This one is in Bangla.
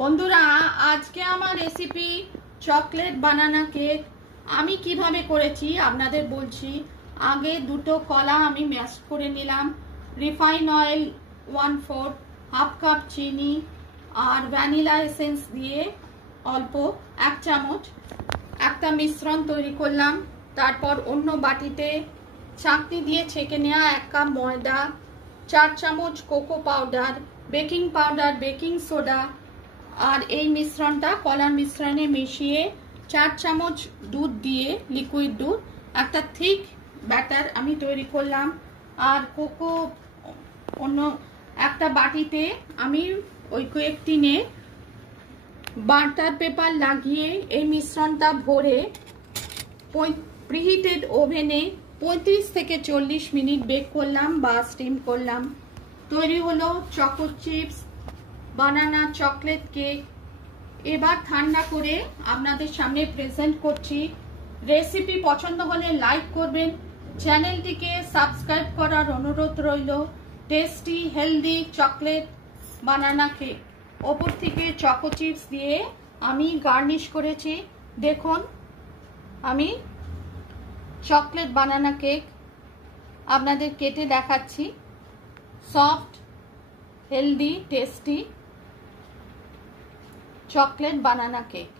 বন্ধুরা, আজকে আমার রেসিপি চকলেট বানানা কেক। আমি কিভাবে করেছি আপনাদের বলছি। আগে দুটো কলা আমি ম্যাশ করে নিলাম, রিফাইন অয়েল 1/4, হাফ কাপ চিনি আর ভ্যানিলা এসেন্স দিয়ে অল্প 1 চামচ একটা মিশ্রণ তৈরি করলাম। তারপর অন্য বাটিতে চাকনি দিয়ে ছেঁকে নেওয়া 1 কাপ ময়দা, 4 চামচ cocoa powder, baking powder, baking soda আর এই মিশ্রণটা কলার মিশ্রণে মিশিয়ে 4 চামচ দুধ দিয়ে লিকুইড দুধ একটা থিক ব্যাটার আমি তৈরি করলাম। আর কোকো অন্য একটা বাটিতে আমি ওই কেক টিনে বাটার পেপার লাগিয়ে এই মিশ্রণটা ভরে প্রিহিটেড ওভেনে 35 থেকে 40 মিনিট বেক করলাম বা স্টিম করলাম। তৈরি হলো চকো চিপস বানানা চকলেট কেক। এবার ঠান্ডা করে আপনাদের সামনে প্রেজেন্ট করছি। রেসিপি পছন্দ হলে লাইক করবেন, চ্যানেলটিকে সাবস্ক্রাইব করার অনুরোধ রইল। Tasty healthy chocolate banana cake, ওপর থেকে চকো চিপস দিয়ে আমি গার্নিশ করেছি। দেখুন, আমি চকলেট বানানা কেক আপনাদের কেটে দেখাচ্ছি। Soft healthy tasty chocolate banana cake.